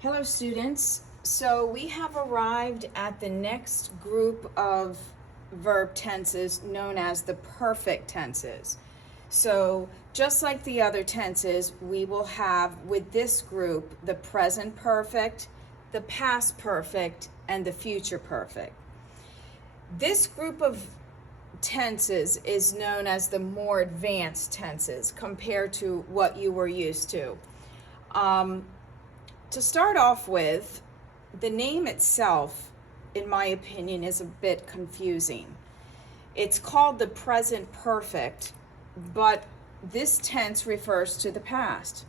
Hello students. So we have arrived at the next group of verb tenses known as the perfect tenses. So just like the other tenses, we will have with this group the present perfect, the past perfect, and the future perfect. This group of tenses is known as the more advanced tenses compared to what you were used to. To start off with, the name itself, in my opinion, is a bit confusing. It's called the present perfect, but this tense refers to the past.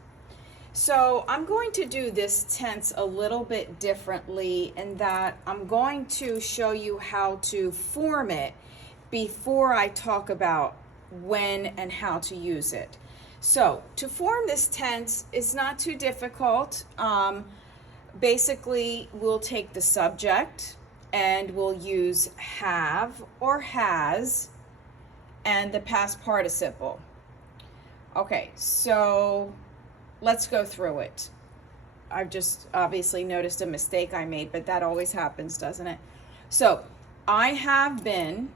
So I'm going to do this tense a little bit differently in that I'm going to show you how to form it before I talk about when and how to use it. So to form this tense is not too difficult. Basically, we'll take the subject and we'll use have or has and the past participle. Okay, so let's go through it. I've just obviously noticed a mistake I made, but that always happens, doesn't it? So, I have been,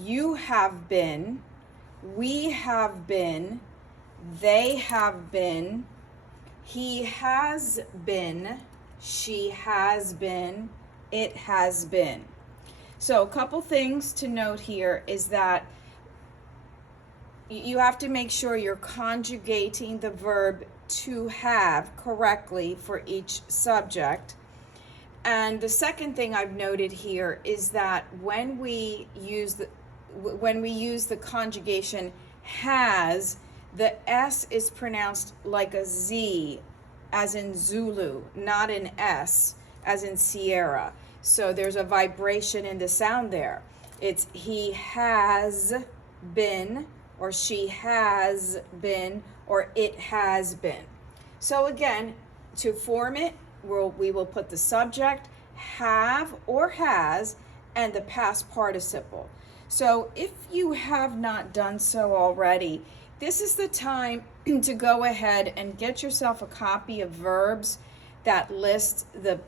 you have been, we have been, they have been, he has been, she has been, it has been. So a couple things to note here is that you have to make sure you're conjugating the verb to have correctly for each subject. And the second thing I've noted here is that when we use the conjugation has, the S is pronounced like a Z, as in Zulu, not an S, as in Sierra. So there's a vibration in the sound there. It's he has been, or she has been, or it has been. So again, to form it, we will put the subject, have or has, and the past participle. So if you have not done so already, this is the time to go ahead and get yourself a copy of verbs that list the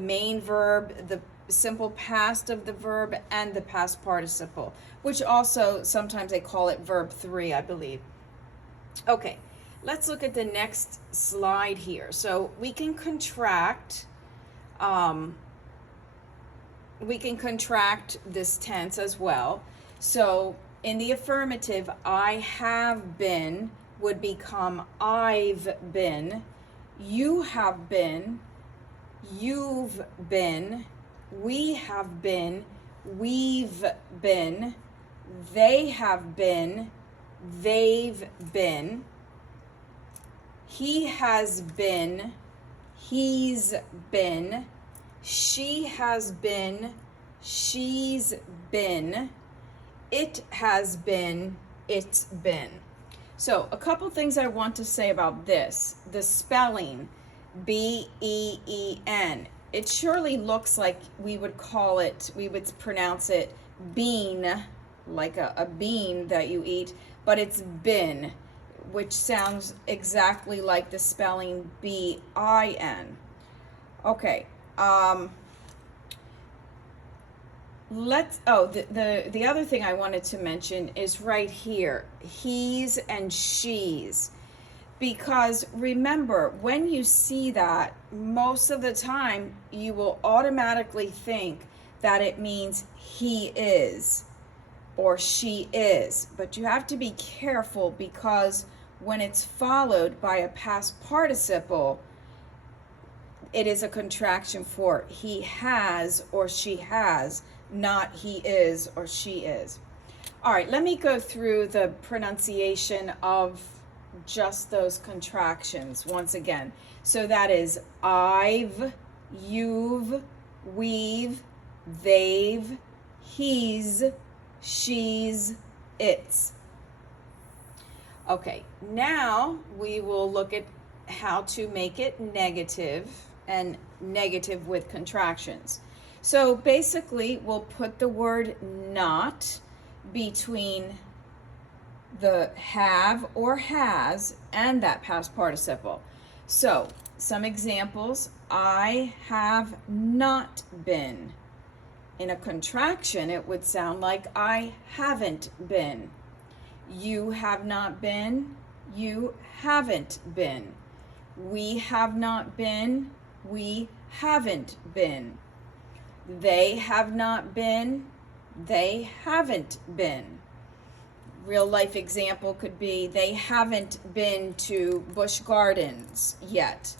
main verb, the simple past of the verb, and the past participle, which also sometimes they call it verb 3, I believe. Okay, let's look at the next slide here. So we can contract this tense as well. So in the affirmative, I have been would become I've been, you have been, you've been, we have been, we've been, they have been, they've been, he has been, he's been, she has been, she's been, it has been, it's been. So a couple things I want to say about this. The spelling, B-E-E-N. It surely looks like we would pronounce it bean, like a bean that you eat, but it's bin, which sounds exactly like the spelling B-I-N. Okay, the other thing I wanted to mention is right here, he's and she's. Because remember, when you see that, most of the time you will automatically think that it means he is or she is. But you have to be careful because when it's followed by a past participle, it is a contraction for he has or she has, not he is or she is. All right, let me go through the pronunciation of just those contractions once again. So that is I've, you've, we've, they've, he's, she's, it's. Okay, now we will look at how to make it negative and negative with contractions. So basically, we'll put the word not between the have or has and that past participle. So, some examples. I have not been. In a contraction, it would sound like I haven't been. You have not been. You haven't been. We have not been. We haven't been. They have not been. They haven't been. Real life example could be they haven't been to Busch Gardens yet.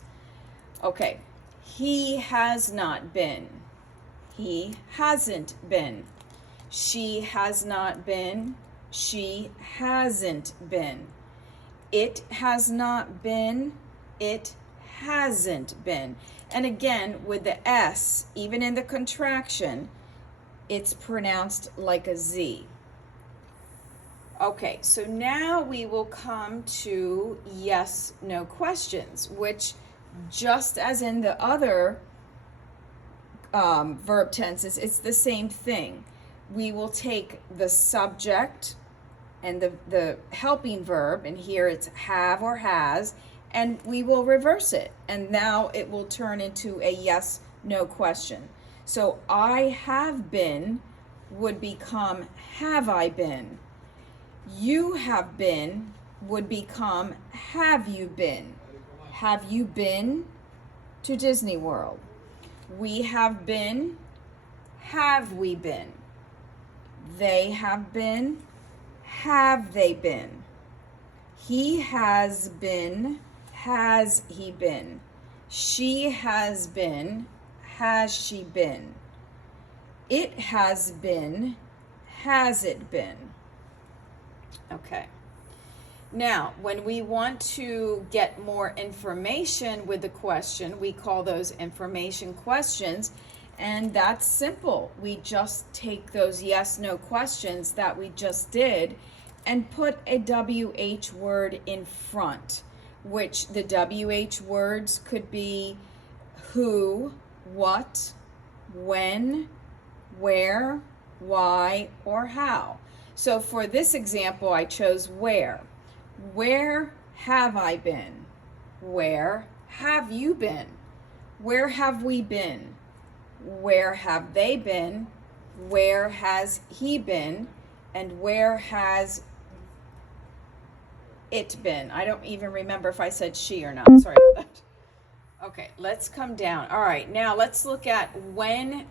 Okay, he has not been. He hasn't been. She has not been. She hasn't been. It has not been. It hasn't been. And again, with the S, even in the contraction, it's pronounced like a Z. Okay, so now we will come to yes, no questions, which just as in the other verb tenses, it's the same thing. We will take the subject and the helping verb, and here it's have or has, and we will reverse it. And now it will turn into a yes, no question. So I have been would become have I been. You have been would become have you been. Have you been to Disney World? We have been, have we been? They have been, have they been? He has been, has he been? She has been, has she been? It has been, has it been? Okay. Now, when we want to get more information with the question, we call those information questions, and that's simple. We just take those yes, no questions that we just did and put a WH word in front, which the WH words could be who, what, when, where, why, or how. So for this example, I chose where. Where have I been? Where have you been? Where have we been? Where have they been? Where has he been? And where has it been? I don't even remember if I said she or not. Sorry about that. Okay, let's come down. All right, now let's look at when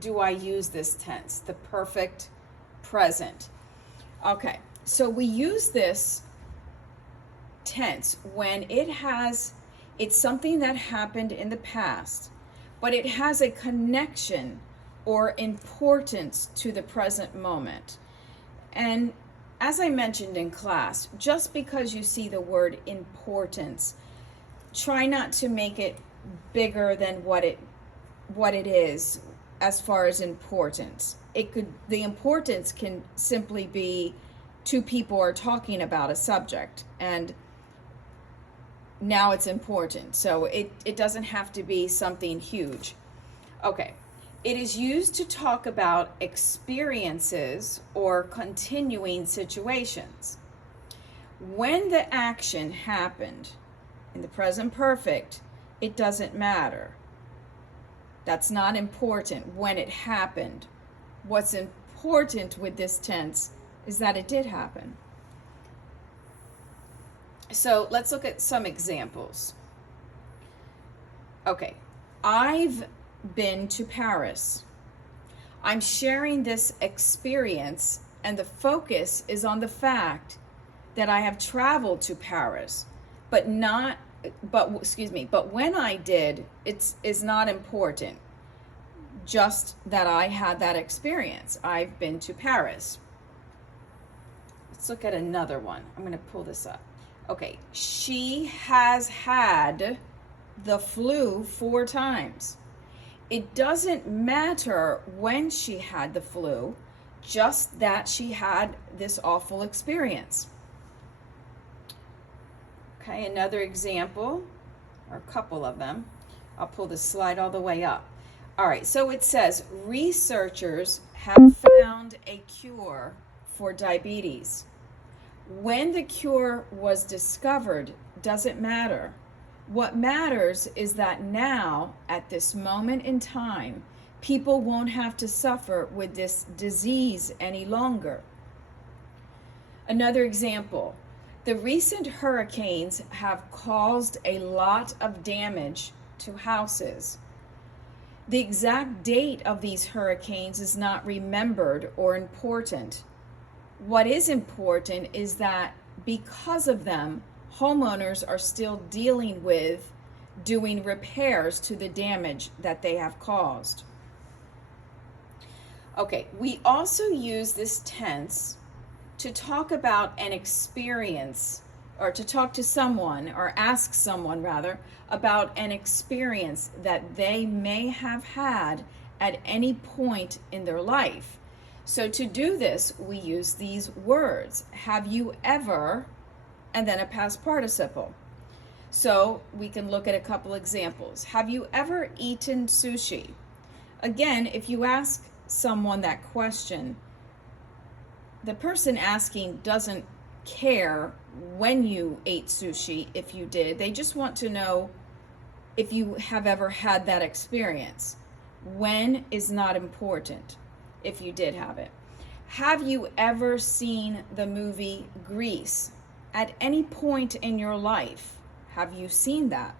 do I use this tense, the perfect present. Okay, so we use this tense when it's something that happened in the past, but it has a connection or importance to the present moment. And as I mentioned in class, just because you see the word importance, try not to make it bigger than what it is as far as importance. The importance can simply be two people are talking about a subject and now it's important. So it doesn't have to be something huge. Okay. It is used to talk about experiences or continuing situations. When the action happened in the present perfect, it doesn't matter. That's not important when it happened. What's important with this tense is that it did happen. So let's look at some examples. Okay, I've been to Paris. I'm sharing this experience, and the focus is on the fact that I have traveled to Paris, but when I did, is not important. Just that I had that experience. I've been to Paris. Let's look at another one. I'm going to pull this up. Okay, she has had the flu 4 times. It doesn't matter when she had the flu, just that she had this awful experience. Okay, another example, or a couple of them. I'll pull the slide all the way up. All right, so it says, researchers have found a cure for diabetes. When the cure was discovered doesn't matter. What matters is that now, at this moment in time, people won't have to suffer with this disease any longer. Another example, the recent hurricanes have caused a lot of damage to houses. The exact date of these hurricanes is not remembered or important. What is important is that because of them, homeowners are still dealing with doing repairs to the damage that they have caused. Okay, we also use this tense to talk about an experience, or to talk to someone, or ask someone rather, about an experience that they may have had at any point in their life. So to do this, we use these words. Have you ever, and then a past participle. So we can look at a couple examples. Have you ever eaten sushi? Again, if you ask someone that question, the person asking doesn't care when you ate sushi, if you did. They just want to know if you have ever had that experience. When is not important, if you did have it. Have you ever seen the movie Grease? At any point in your life, have you seen that?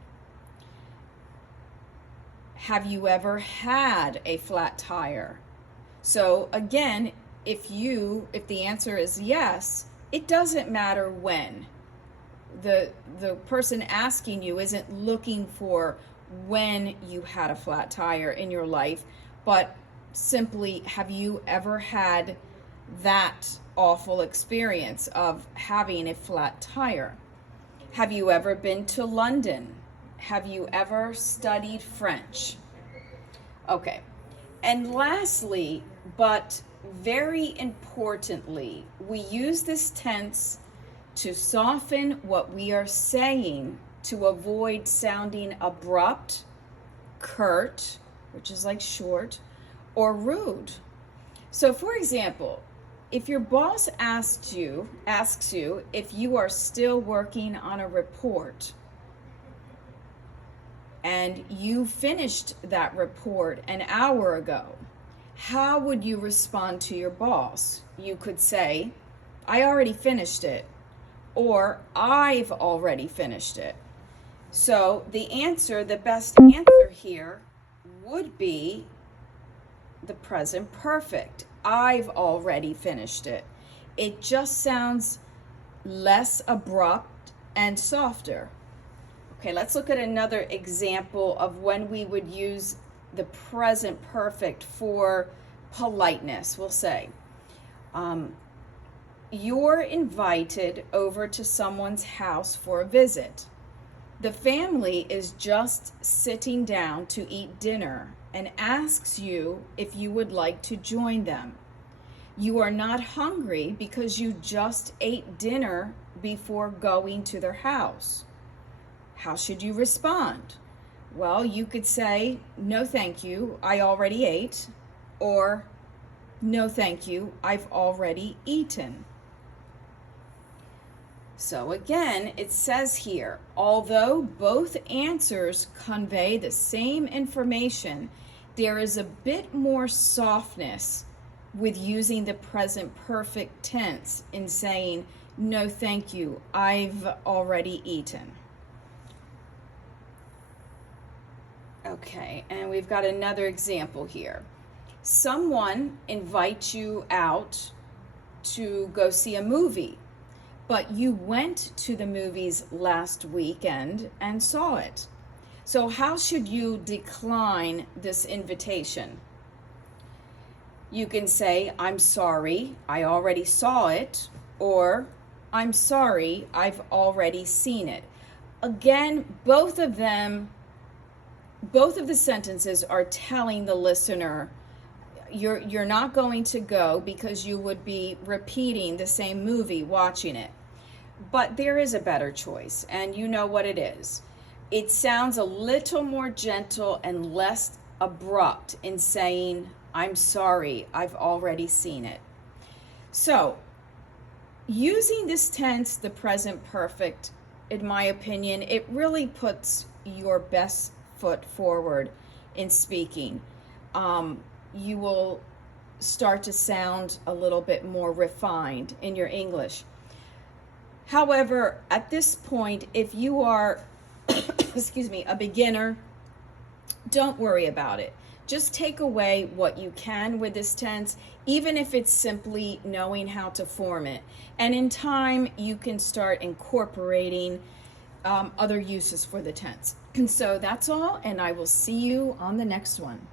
Have you ever had a flat tire? So again, if the answer is yes, it doesn't matter when. The person asking you isn't looking for when you had a flat tire in your life, but simply, have you ever had that awful experience of having a flat tire? Have you ever been to London? Have you ever studied French? Okay. And lastly, but very importantly, we use this tense to soften what we are saying to avoid sounding abrupt, curt, which is like short, or rude. So for example, if your boss asks you if you are still working on a report and you finished that report an hour ago, how would you respond to your boss? You could say, I already finished it, or I've already finished it. So the best answer here would be the present perfect. I've already finished it. It just sounds less abrupt and softer. Okay, let's look at another example of when we would use the present perfect for politeness. We'll say, you're invited over to someone's house for a visit. The family is just sitting down to eat dinner and asks you if you would like to join them. You are not hungry because you just ate dinner before going to their house. How should you respond? Well, you could say, no thank you, I already ate, or no thank you, I've already eaten. So again, it says here, although both answers convey the same information, there is a bit more softness with using the present perfect tense in saying, no thank you, I've already eaten. Okay, and we've got another example here. Someone invites you out to go see a movie, but you went to the movies last weekend and saw it. So how should you decline this invitation? You can say, I'm sorry, I already saw it, or I'm sorry, I've already seen it. Again, both of the sentences are telling the listener, you're not going to go because you would be repeating the same movie, watching it. But there is a better choice, and you know what it is. It sounds a little more gentle and less abrupt in saying, I'm sorry, I've already seen it. So, using this tense, the present perfect, in my opinion, it really puts your best foot forward in speaking. You will start to sound a little bit more refined in your English. However, at this point, if you are, excuse me, a beginner, don't worry about it. Just take away what you can with this tense, even if it's simply knowing how to form it. And in time, you can start incorporating other uses for the tense. So that's all, and I will see you on the next one.